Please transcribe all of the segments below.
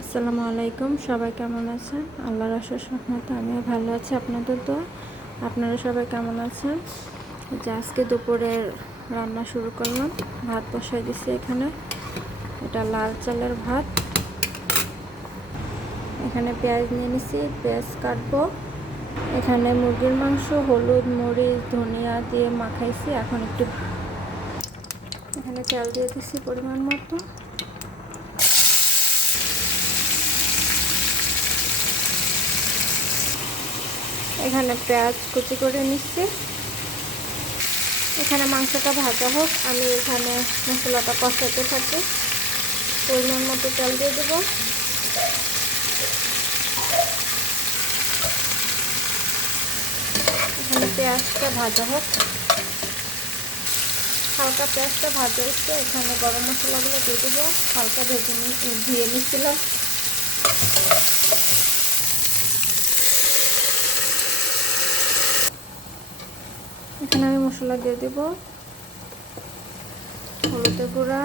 আসসালামু আলাইকুম, সবাই কেমন আছেন? আল্লাহর আশার সহমত আমিও ভালো আছি। আপনাদের তো আপনারা সবাই কেমন আছেন? যে আজকে দুপুরের রান্না শুরু করলাম। ভাত বসাই দিছি এখানে। এটা লাল চালের ভাত। এখানে পেঁয়াজ নিয়ে নিছি, পেঁয়াজ কাটবো। এখানে মুরগির মাংস, হলুদ, মরিচ, ধনিয়া দিয়ে মাখাইছি। এখন একটু এখানে তেল দিয়ে দিছি পরিমাণ মতো। এখানে পেঁয়াজ কুচি করে নিচ্ছি। এখানে মাংসটা ভাজা হোক, আমি এখানে মশলাটা কষাতে থাকি। পরিমাণ মতো তেল দিয়ে দেবো। এখানে পেঁয়াজটা ভাজা হোক। হালকা পেঁয়াজটা ভাজা হচ্ছে, এখানে গরম মশলাগুলো দিয়ে দেবো। হালকা ভেজে নিয়ে ধুয়ে নিচ্ছিলাম এখানে আমি মশলা দিয়ে দেব। হলুদের গুঁড়া,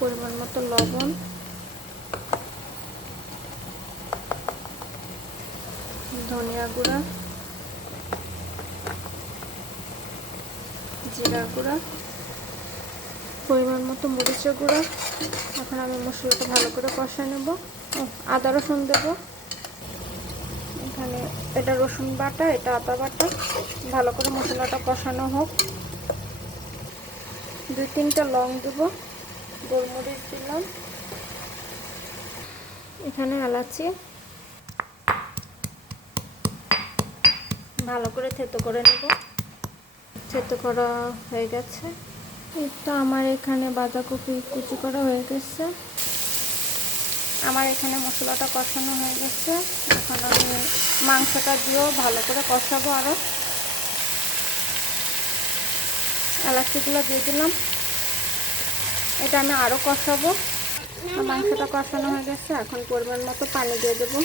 পরিমাণ মতো লবণ। ধনিয়া গুঁড়া, জিরা গুঁড়া, পরিমাণ মতো মরিচের গুঁড়া। এখন আমি মশলাটা ভালো করে কষা নেব। আদা রসুন দেবো। এখানে এটা রসুন বাটা, এটা আদা বাটা। ভালো করে মশলাটা কষানো হোক। দুই তিনটা লং দেব, গোলমরিচ দিলাম। এখানে এলাচি। ভালো করে থেতো করে নেব। থেতো করা হয়ে গেছে। তো আমার এখানে বাঁধাকপি কুচি করা হয়ে গেছে। আমার এখানে মশলাটা কষানো হয়ে গেছে। এখন আমি মাংসটা দিয়েও ভালো করে কষাবো আরও এলাচিগুলো দিয়ে দিলাম। এটা আমি আরও কষাবো। মাংসটা কষানো হয়ে গেছে। এখন পরিমাণ মতো পানি দিয়ে দেবো।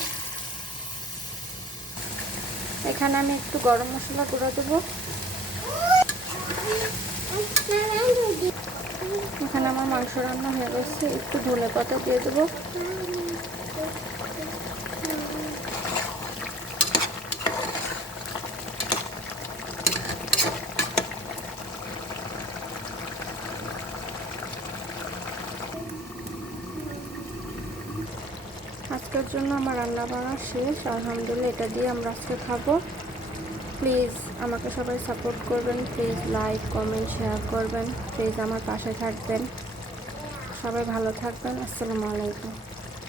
এখানে আমি একটু গরম মশলা গুঁড়ো দেবো। এখানে আমার মাংস রান্না হয়ে গেছে। একটু ধনে পাতা দিয়ে দেবো। আজকের জন্য আমার রান্না বান্না শেষ। আলহামদুলিল্লাহ, এটা দিয়ে আমরা আজকে খাব। প্লিজ আমাকে সবাই সাপোর্ট করবেন, প্লিজ লাইক, কমেন্ট, শেয়ার করবেন, প্লিজ আমার পাশে থাকবেন। সবাই ভালো থাকবেন, আসসালামু আলাইকুম।